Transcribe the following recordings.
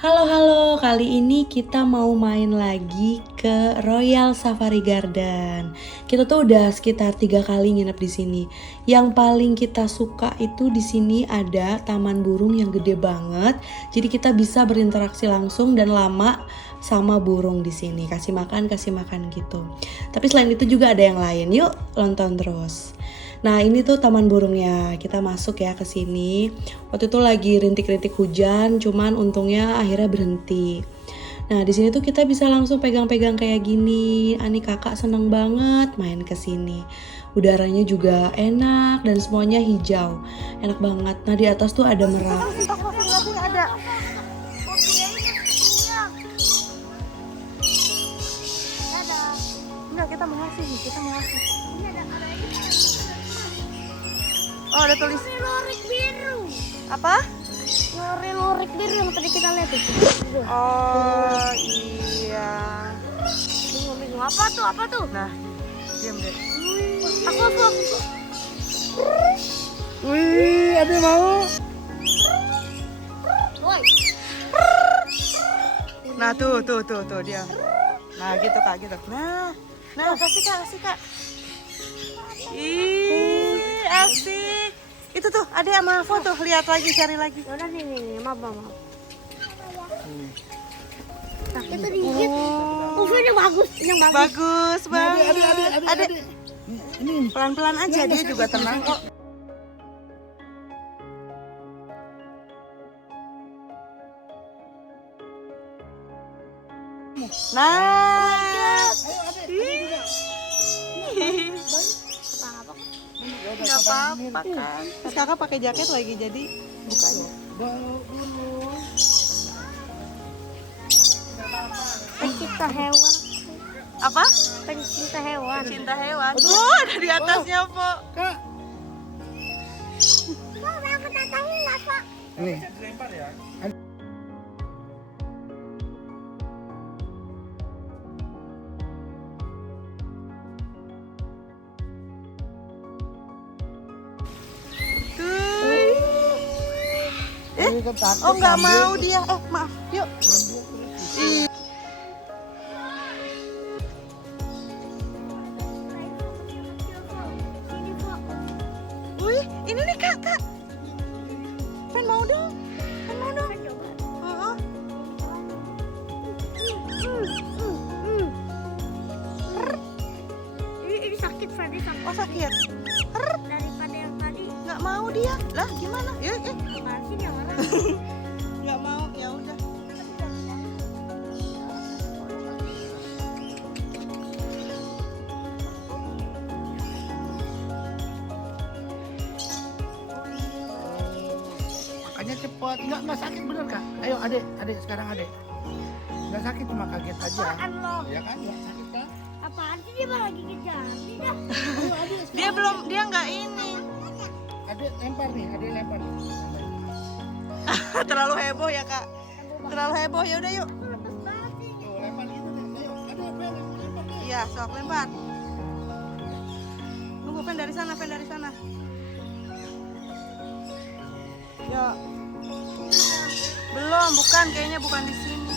Halo halo, kali ini kita mau main lagi ke Royal Safari Garden. Kita tuh udah sekitar 3 kali nginep di sini. Yang paling kita suka itu di sini ada taman burung yang gede banget. Jadi kita bisa berinteraksi langsung dan lama sama burung di sini. Kasih makan gitu. Tapi selain itu juga ada yang lain. Yuk, nonton terus. Nah, ini tuh taman burungnya. Kita masuk ya ke sini. Waktu itu lagi rintik-rintik hujan, cuman untungnya akhirnya berhenti. Nah, di sini tuh kita bisa langsung pegang-pegang kayak gini. Ani kakak seneng banget main ke sini. Udaranya juga enak dan semuanya hijau. Enak banget. Nah, di atas tuh ada merak. Ada. Enggak, kita mau ngasih. Oh, ada tulis. Lorik biru. Apa? Lorik biru yang tadi kita lihat itu. Oh, iya. Bingung apa tuh? Nah, diam deh. Aku. Wih, ada mau. Woi. Nah, tuh dia. Nah, gitu Kak, gitu. Nah, kasih Kak. Ih, asik. Itu tuh, ada yang mau foto. Lihat lagi, cari lagi. Udah nih, maaf. Nah, itu dikit. Ini bagus, yang bagus. Bagus banget. Ada. Pelan-pelan aja, dia juga tenang kok. Nah, nggak apa-apa kan. Terus kakak pakai jaket lagi jadi bukanya. Pencinta hewan. Apa? Pencinta hewan. Cinta hewan. Oh, ada di atasnya, Po. Kak. Aku datangin lah, Pak. Ini. Oh, nggak mau dia. Maaf. Yuk. Wih, ini nih Kak. Pen mau dong. Oh. Ini sakit, Freddy sakit. Oh, sakit. Daripada yang tadi. Nggak mau dia. Lah, gimana? Yuk. Apaan sih dia marah? Nggak mau. Ya udah. Makanya cepat. Nggak sakit bener Kak. Ayo adek sekarang adek. Nggak sakit cuma kaget aja. Apaan lo? Ya kan nggak sakit kan? Apaan sih dia malah gigit jari dah. Ayo adek. Dia nggak ini. Adek lempar nih. Terlalu heboh ya Kak. Terlalu heboh. Ya udah yuk. Tuh lempar gitu deh. Ayo adek lempar deh. Iya, sok lempar. Tunggu Pen dari sana. Ya. Belum, kayaknya bukan di sini.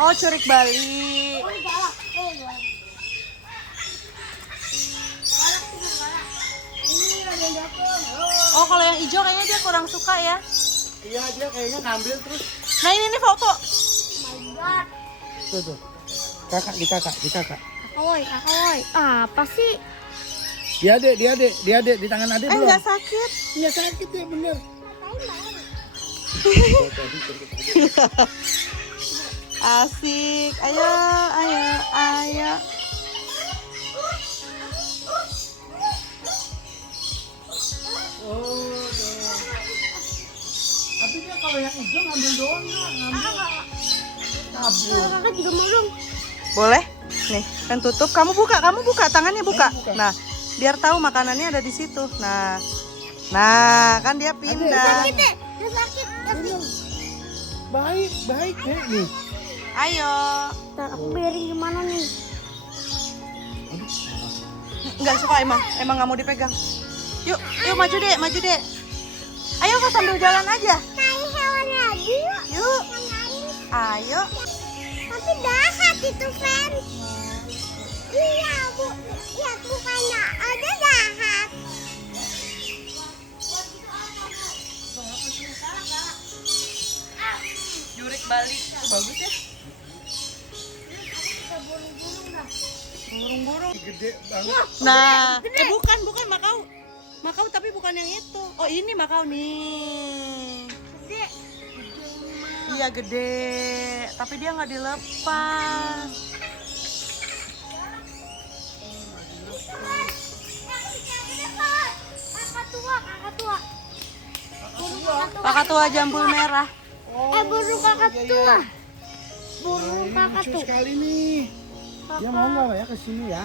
Oh, curik Bali. Oh, kalau yang hijau kayaknya dia kurang suka ya. Iya dia kayaknya ngambil terus. Nah, ini nih Popo. Tuh. Kakak di kakak. Kakak woi. Apa sih? Dia adek di tangan adek belum? Nggak sakit. Nggak sakit ya bener. Asik. Ayo. Oh, tapi dia kalau yang hijau ngambil doang ngambil. Kabur. Kakak juga mau dong. Boleh? Nih, kan tutup. Kamu buka, tangannya buka. Buka. Nah, biar tahu makanannya ada di situ. Nah, kan dia pindah. Dia sakit. Baik deh nih. Ayo. Ntar aku bayarin gimana nih? Nggak suka emang nggak mau dipegang. Yuk, yuk maju dek, maju dek. Ayo Kak sambil jalan aja. Cari hewan lagi yuk. Yuk, Yang lain. ayo. Tapi jahat itu, Fen. Iya, Bu. Ya, bukannya ada jahat. Jurik balik, bagus ya. Burung-burung. Gede banget. Nah, bukan Makau. Makau tapi bukan yang itu. Oh ini Makau nih. Gede. Iya gede, tapi dia nggak dilepas. Kakak tua. Burung kakak tua. Kakak tua jambul merah. Burung kakak tua. Burung Ini kakak lucu tua. sekali nih. Dia mau nggak ya ke sini ya?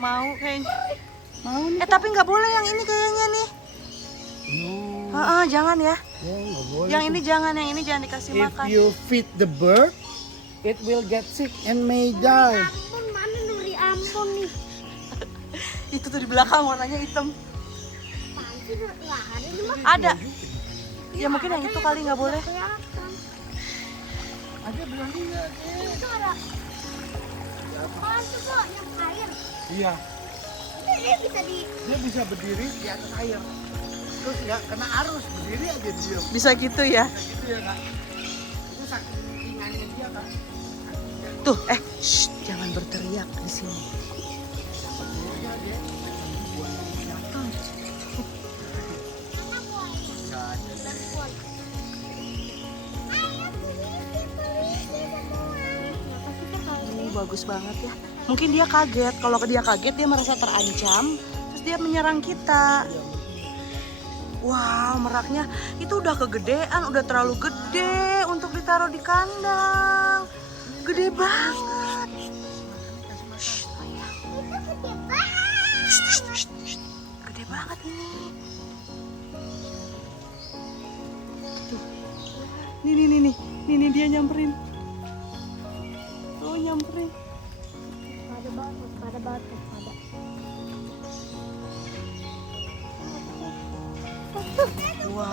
Mau kayaknya. Mau nih. Tapi nggak boleh yang ini kayaknya nih. No. Jangan ya. Ya, nggak boleh. Yang ini jangan dikasih If makan. you feed the bird, it will get sick and may die. Ampun, mana Nuri ampun nih. Itu tuh di belakang warnanya hitam. Apaan sih, nggak ada nih, Mak. Ada. Ya mungkin yang itu kali nggak boleh. Kelihatan. Ada belum lihat. Itu ada. Apaan tuh, Kok? Yang air. Iya, Dia bisa di... dia bisa berdiri di atas air. Terus nggak kena arus, berdiri aja dia. Bisa gitu ya. Gitu ya kak. Itu saking ringannya dia kak. Tuh, shh, jangan berteriak di sini. Bagus banget ya. Mungkin dia kaget. Kalau dia kaget dia merasa terancam, terus dia menyerang kita. Wow, meraknya itu udah kegedean, udah terlalu gede untuk ditaruh di kandang. Gede banget. Shh, sayang. Shh, shh, shh, shh. Gede banget ini. Tuh. Nih dia nyamperin. Tuh nyamperin. Ada batu. Wow.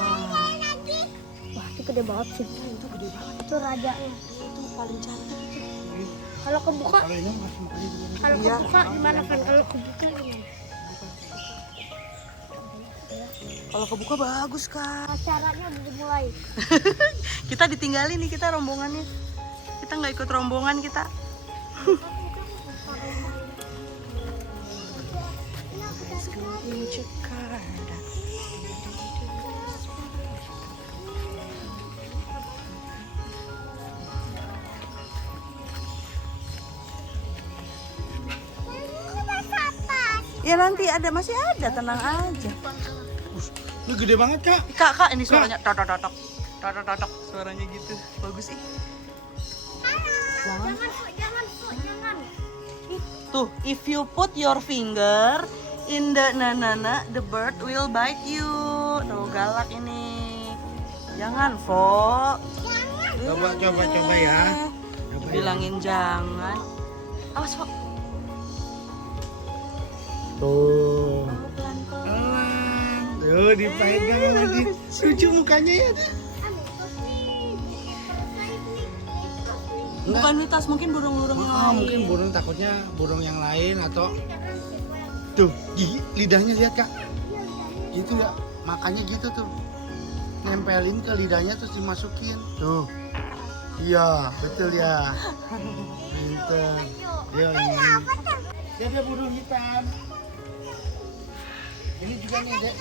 Wah, itu gede banget sih. Itu gede banget. Itu rajanya. Itu paling cantik. Kalau kebuka, Kalau ini masih makan di sini. kalau Iya. kebuka gimana kan? Kalau kebuka gimana? Kalau kebuka bagus Kak. Acaranya udah dimulai. Kita ditinggalin nih, kita rombongannya. Kita nggak ikut rombongan kita. In Jakarta. Ya nanti masih ada, tenang aja. Ini gede banget kak. Kak, ini suaranya totok, suaranya gitu, bagus sih. Jangan. Jangan. Tuh, if you put your finger in the nanana, the bird will bite you. Tuh, galak ini. Jangan, Fo. Coba ya. Coba Bilangin jangan. Awas, Fo. Tuh. Pelan-pelan. Tuh dipegang lagi. Lucu mukanya ya. Bukan mitos, mungkin burung-burung yang lain. Mungkin burung, takutnya burung yang lain atau tuh gigi lidahnya lihat kak. Gitu ya, makannya gitu tuh. Nempelin ke lidahnya terus dimasukin. Tuh. Iya, betul ya. Pinter. Dia ini. Dia ada burung hitam. Ini juga nih, Dek.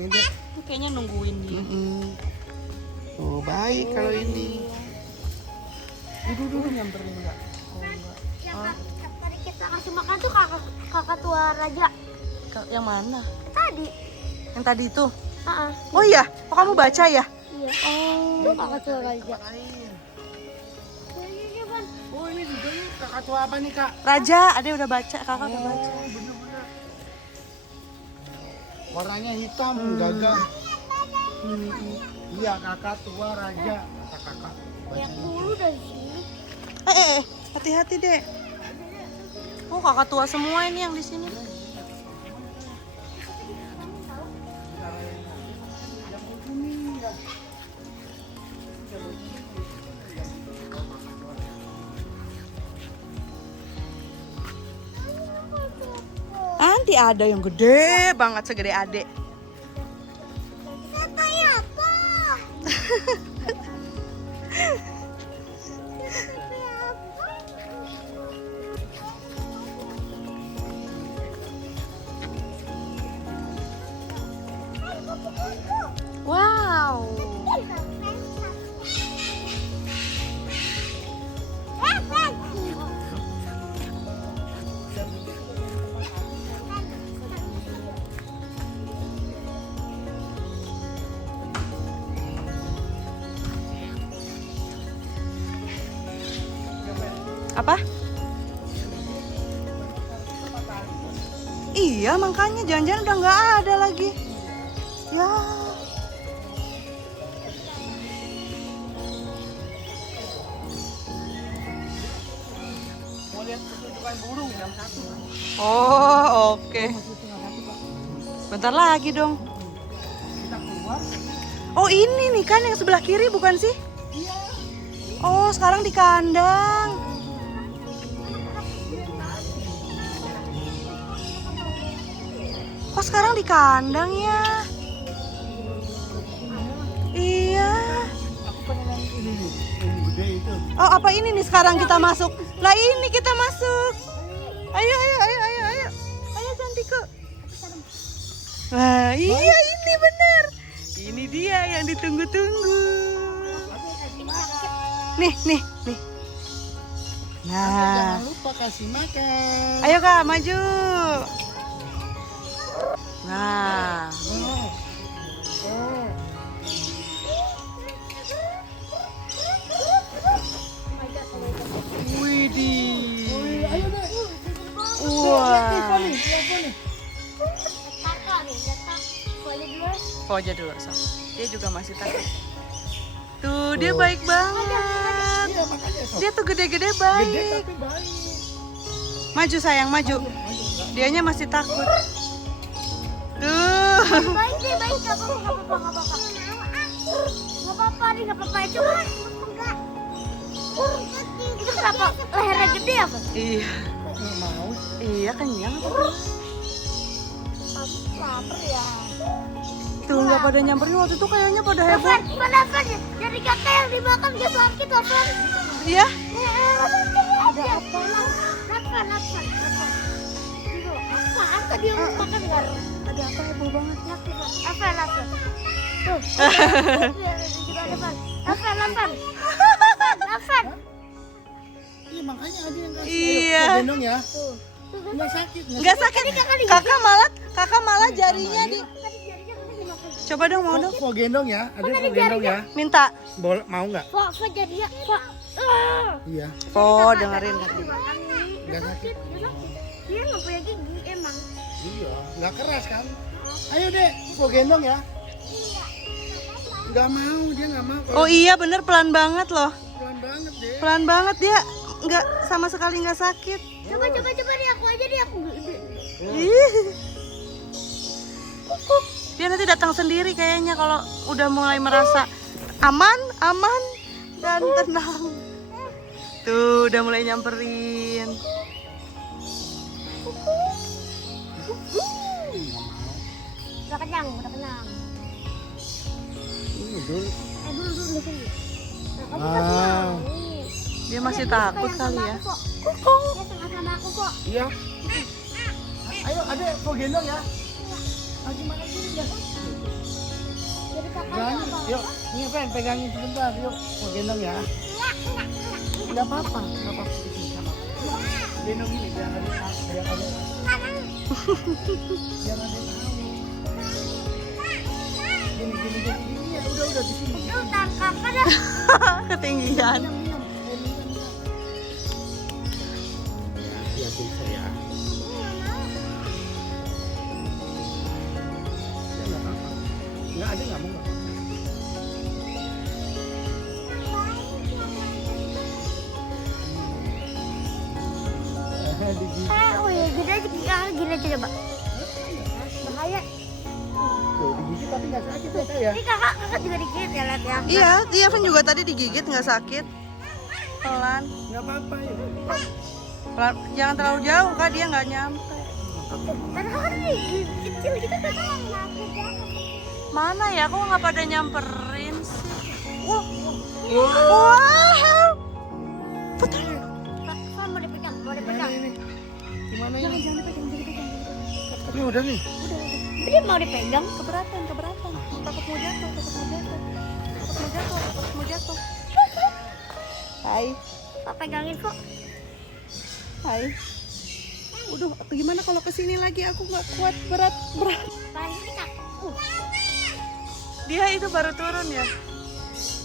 Nih, Dek. Itu kayaknya nungguin dia. Oh, baik kalau ini. Duduk nyamperin enggak? Yang tadi kita kasih makan tuh kakak tua raja. Yang mana? Tadi. Yang tadi itu? Heeh. Oh iya, oh kamu baca ya? Iya. Itu kakak tua raja. Oh, ini juga nih kakak tua apa nih, Kak? Raja, Ade udah baca, kakak udah baca. Bener-bener. Warnanya hitam, gagah. Iya, kakak tua raja. Kata kakak. Yang dulu dari sini. Hati-hati deh. Oh kakak tua semua ini yang di sini. nanti ada yang gede banget segede adek. Katanya apa? Wow. Apa? Iya, makanya jangan-jangan udah nggak ada lagi. Ya. Mau lihat pertunjukan burung jam 1. Oh, oke. Bentar lagi dong. Kita keluar. Oh, ini nih kan yang sebelah kiri bukan sih? Oh, sekarang di kandang. Oh, sekarang di kandang ya? Iya. Aku pengen yang ini nih, yang gede itu. Oh, apa ini nih sekarang kita masuk? Lah ini kita masuk. Ayo, ayo, ayo, ayo, ayo. Ayo cantikku. Nah, iya ini benar. Ini dia yang ditunggu-tunggu. Nih, nih, nih. Nah, Jangan lupa kasih makan. ayo Kak, maju. Nah, widih. Ayo deh. Wah. Kakak nih, kakak. Boleh dulu. Oh aja dulu, so. Dia juga masih takut. Tuh, dia baik banget. Iya, makanya sok. Dia tuh gede-gede Gede baik. tapi baik. Maju sayang, maju. Dianya masih takut. Tuh. Baik deh, baik. Gak apa-apa, gak apa-apa, gak apa-apa. Gak apa-apa nih, gak apa-apa. Cuma enggak. Itu kenapa lehernya gede apa? Iya. Nggak mau. Iya, kenyang. Lapar ya. Tuh, nggak pada nyamperin waktu itu kayaknya pada heboh. Kenapa ya? Jadi kakak yang dimakan gak sakit apa? Iya. Ada apa? Lapar. Apa dia makan gak? Ada apa heboh banget? Lapar. Tuh. Lapar. Iya, makanya ada yang kasih. Iya. Ayo, gendong ya. Nggak sakit. Nggak sakit. Kakak malah jarinya di. Coba dong, mau dong. Mau gendong ya. Ada mau gendong ya. Minta. Boleh, mau nggak? Pak jadi ya, Pak. Iya. Oh, dengerin. Nggak sakit. Dia nggak punya gigi emang. Iya. Nggak keras kan? Ayo deh, mau gendong ya. Nggak mau, dia nggak mau. Oh iya, bener pelan banget loh. Pelan banget deh. Pelan banget dia. Nggak sama sekali nggak sakit. Coba nih aku aja deh aku. Ih. Dia nanti datang sendiri kayaknya kalau udah mulai merasa aman dan tenang. Tuh udah mulai nyamperin. Udah kenyang. Ini dulu. Dulu sini. Nah, kamu Ah. kasih mau. Nih. Dia masih takut kali ya. Dia sama aku kok. Iya. Ayo, adek, mau gendong ya. Ah, gimana sih ya? Jadi kakak Pegangin, apa? yuk. Ini Fen, pegangin sebentar, yuk. Mau gendong ya. Nggak apa-apa, nggak apa-apa. Gendong ini biar ada biar ada biar ada tahu. Gini ya, udah di sini. Itu tar kakak dah. Ketinggian. Ya bisa ya. Nggak ada, nggak mau nggak. Oh iya, gini aja coba. Bahaya. Tuh, digigit tapi nggak sakit ya kayak. Ini kakak juga digigit ya, lihat ya. Iya, dia kan juga tadi digigit nggak sakit. Pelan. Nggak apa-apa ya. Pelan. Jangan terlalu jauh kak, dia nggak nyampe. Padahal ini kecil kita kan. Mana ya? Kok nggak pada nyamperin sih? Wow. Betul. Pak, mau dipegang, mau dipegang. Gimana Jangan, ini? jangan dipegang, jangan dipegang. Ini udah nih. Dia mau dipegang. Keberatan. Takut mau jatuh. Takut mau jatuh. Hai. Pak pegangin kok. Hai. Udah, gimana kalau kesini lagi? Aku nggak kuat, berat. Apaan ini kaku? Dia itu baru turun ya.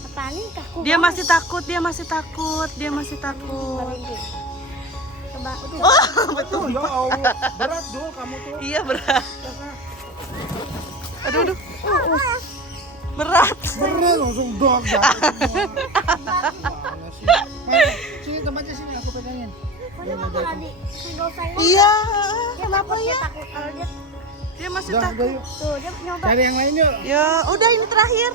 Apaan ini kaku? Dia masih takut. Coba. Betul. Ya Allah, berat dul kamu tuh. Iya berat. Aduh. Berat. Berat langsung dor. Sini tempatnya sini aku pegangin. Mana mau tadi? Nggak usah ngomong. Iya. Dia takut, dia takut. Kalau dia Dia masih Udah takut. yuk. tuh dia nyoba. Cari yang lain yuk. Ya, udah ini terakhir.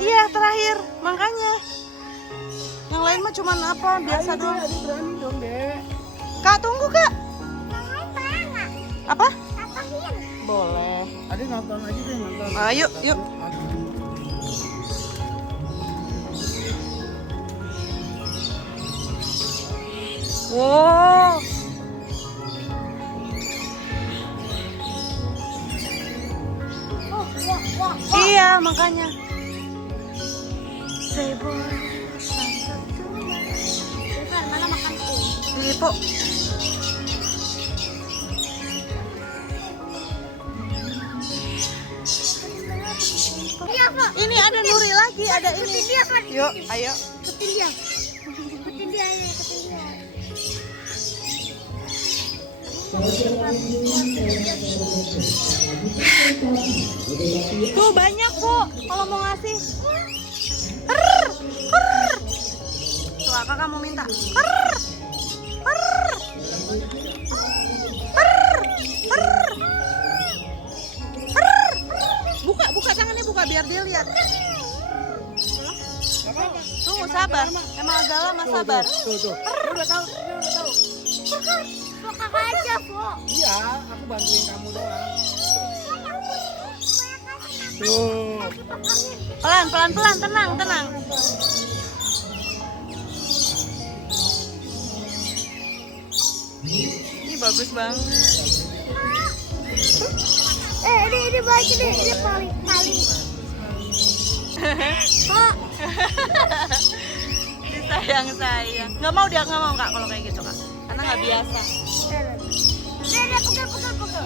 Iya, terakhir. Makanya. Yang lain mah cuman apa? Biasa doang. Ayo berani dong, Dek. Kak, tunggu, Kak. Apa? Tatahin. Boleh. Adik nonton aja deh, nonton. Ayo, yuk. Wow. Wah. Iya, makanya. Bukan, mana makan tuh. Ini, Po. Iya, Pak. Ini ada Nuri lagi, ada ini. Ikutin dia, Pak. Yuk, ayo. Ikutin dia. Ikutin dia. Tuh banyak, Po. Kalau mau ngasih. Tuh, kakak mau minta. Buka tangannya, buka biar dia lihat. Tunggu, sabar. Emang agak lama, sabar. Tuh. Dia udah tahu. Kok kakak aja, Po. Iya, aku bantuin kamu doang. Tuh. Pelan, tenang. Ini bagus banget. Ini baik ini paling. Pak. Sayang. Nggak mau Kak kalau kayak gitu, Kak. Karena nggak biasa. Dia pegel.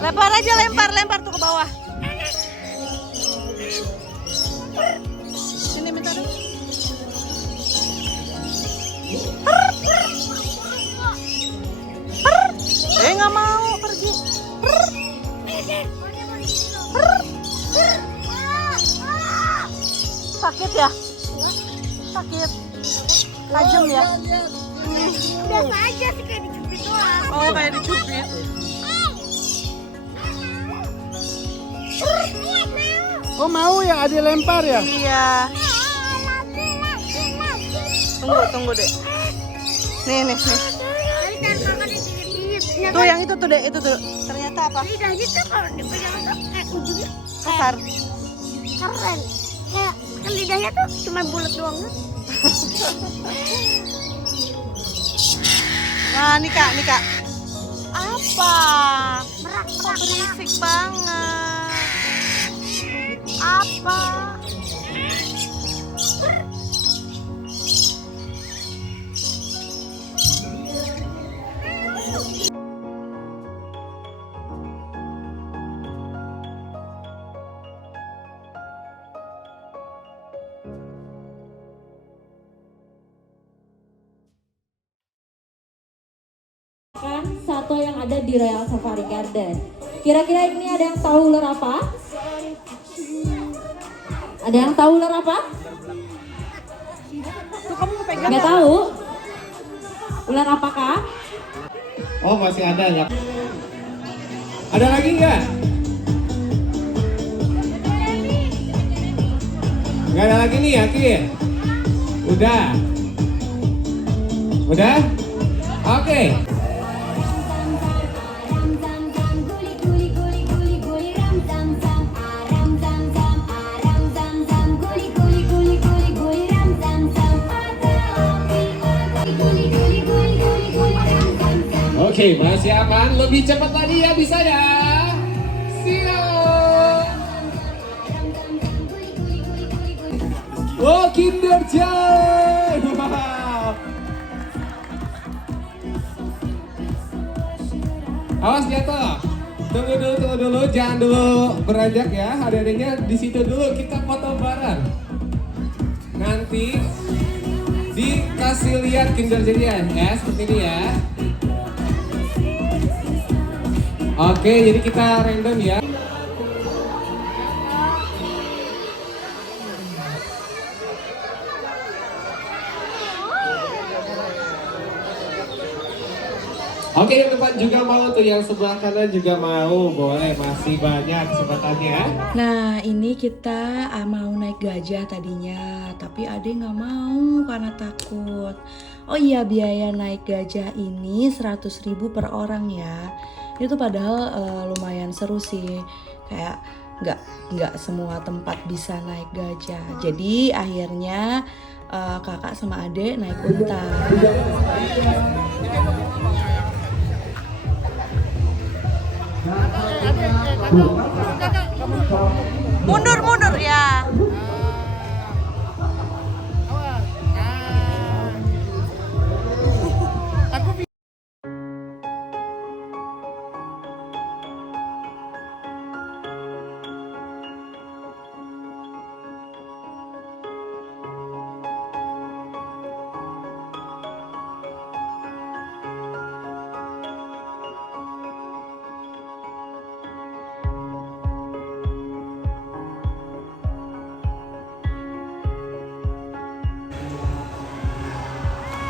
Lempar aja, lempar tuh ke bawah. Sini minta dong. Nggak mau pergi. Sakit ya? Sakit. Tajam ya? Biasa aja sih kayak dicubit doang. Oh, kayak dicubit. Oh mau ya adik lempar ya? Iya. Tunggu deh. Nih. Tuh yang itu tuh, Dek, itu tuh. Ternyata apa? Lidahnya tuh kalau dipegang tuh kayak ujungnya Kasar. keren. Kayak kan lidahnya tuh cuma bulat doang kan? Nah, nih Kak. Apa? Merak. Berisik banget. Apa? Satwa yang ada di Royal Safari Garden. Kira-kira ini ada yang tahu ular apa? Ada yang tahu ular apa? Tuh kamu pegang. Nggak tahu? Ular apakah? Oh masih ada ya? Ada lagi nggak? Nggak ada lagi nih ya Ki? Udah? Oke. Oke, masih aman. Lebih cepat lagi ya, bisa ya. Siap. Oh, Kinder Joy. Wow. Awas jatuh. Tunggu dulu, jangan dulu beranjak ya. Adik-adiknya di situ dulu, kita foto bareng. Nanti dikasih lihat Kinder Joy-nya ya, seperti ini ya. Oke, jadi kita random ya. Oke, yang depan juga mau tuh, yang sebelah kanan juga mau. Boleh, masih banyak kesempatannya. Nah, ini kita mau naik gajah tadinya, tapi Ade nggak mau karena takut. Oh iya, biaya naik gajah ini 100.000 per orang ya. Itu padahal lumayan seru sih. Kayak nggak semua tempat bisa naik gajah. Jadi akhirnya kakak sama Ade naik unta. Mundur ya.